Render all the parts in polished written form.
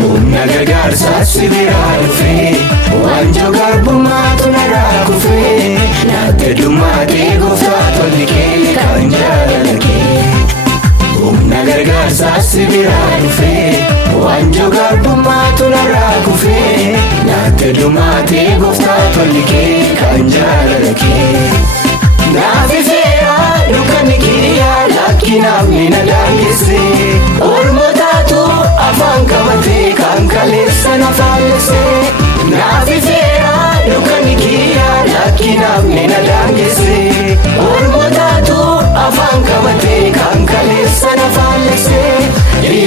Humna gargaarsaa sibiraa dhufee waanjoo garbummaatu narraa kufee natti dhummaatee gooftaa tolli kee kan jaalala kee. Humna gargaarsaa sibiraa dhufee waanjoo garbummaatu narraa kufee natti dhummaatee gooftaa tolli kee kan jaalala kee. Naafifeera dukkanni kiyyaa lakkinaaf ni na daangessee ormotaatu afaan qabatee kan kaleessa na faallessee. Naafifeera dukkanni kiyyaa lakkinaaf ni na daangessee ormotaatu afaan qabatee kan kaleessa na faallessee.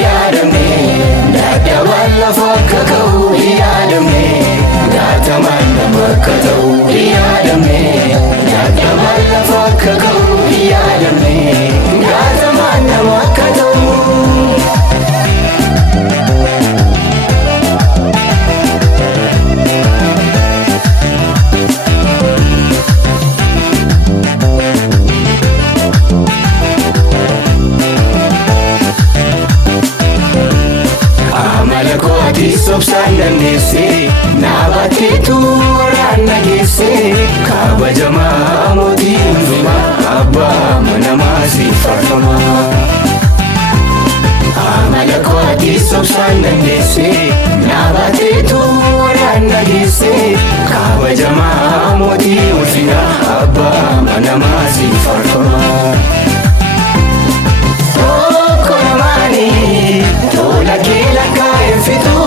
Yaadamee dadhabaan lafa akka ka'u yaadamee gaatamaan nama akka ta'u yaadamee dadhabaan lafa akka ka'u yaadamee gaatamaan nama akka ta'u. Sobsaan dandeessee naabateetu waraan nageessee kabajamaa mootii hundumaa abbaa manamaa siif faarfamaa. Amala kootii sobsaan dandeessee naabateetu waraan nageessee kabajamaa mootii hundumaa abbaa manamaa siif faarfamaa. Tokko namaanii tola kee lakkaa'een fixuu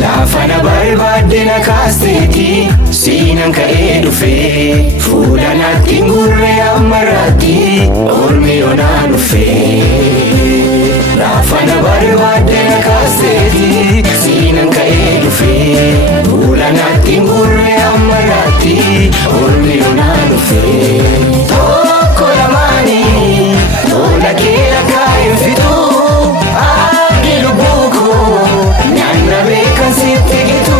Laafana barbaadina kaasteeti siinan ka'ee dhufee fuula naatti ngurree ammaraatti ormi onaa dhufee. Laafana barbaadina kaasteeti siinan ka'ee dhufee fuula naatti ngurree ammaraatti ormi onaa dhufee. Tokko lamaanii tola kee lakkaa'een fixuu abdii lubbuu koo nyaanna beekan sitti gitu.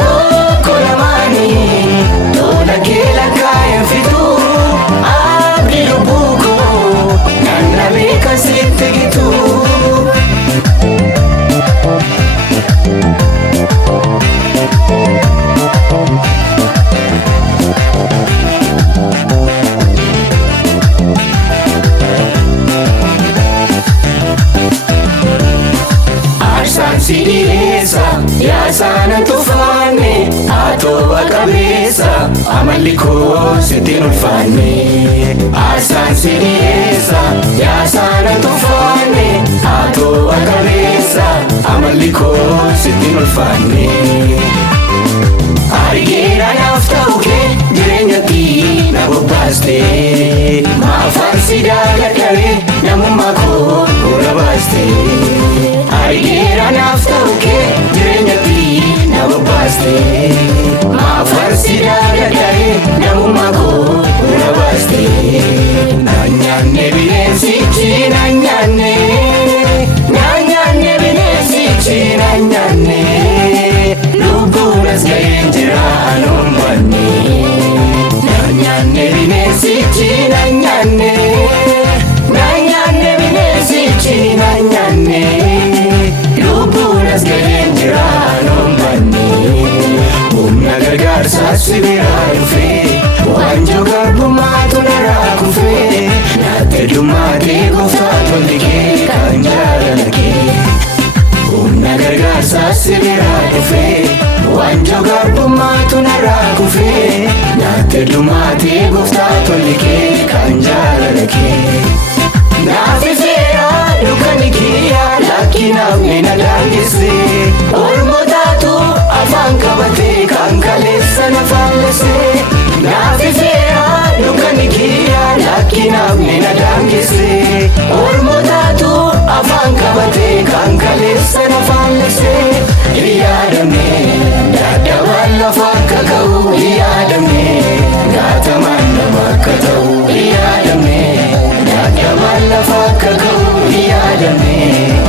Tokko lamaanii tola kee lakkaa'een fixuu abdii lubbuu koo nyaanna beekan sitti gitu. Sidiesa yaasana tufaanne atooba qabeessa amalli koo sittiin ulfaanne. Arsaan sidiesa yaasana tufaanne atooba qabeessa amalli koo sittiin ulfaanne. Arigeera naaf ta'u kee jireenyatti na bobbaaste maafaan si daagadhabe namummaa koo gurra baaste. Arigeera naaf ta'u kee jireenyatti na bobbaaste maafaan si daagadhabe namummaa koo gurra baaste. Naan nyaanne bineensichi naan nyaanne naan nyaanne bineensichi naan nyaanne lubbuun as ga'een jira anoon banne. Naan nyaanne bineensichi naan nyaanne naan nyaanne bineensichi naan nyaanne lubbuun as ga'een jira anoon banne. Humna gargaarsaa sibiraa dhufee waanjoo garbummaatu narraa kufee natti dhummaatee gooftaa tolli kee kan jaalala kee. Humna gargaarsaa sibiraa dhufee waanjoo garbummaatu narraa kufee natti dhummaatee gooftaa tolli kee kan jaalala kee. Naafifeera dukkanni kiyyaa lakkinaaf ni na daangessee ormotaatu afaan qabatee kan kaleessa na faallessee. Naafifeera dukkanni kiyyaa lakkinaaf ni na daangessee ormotaatu kaka'uu hin yaadamne.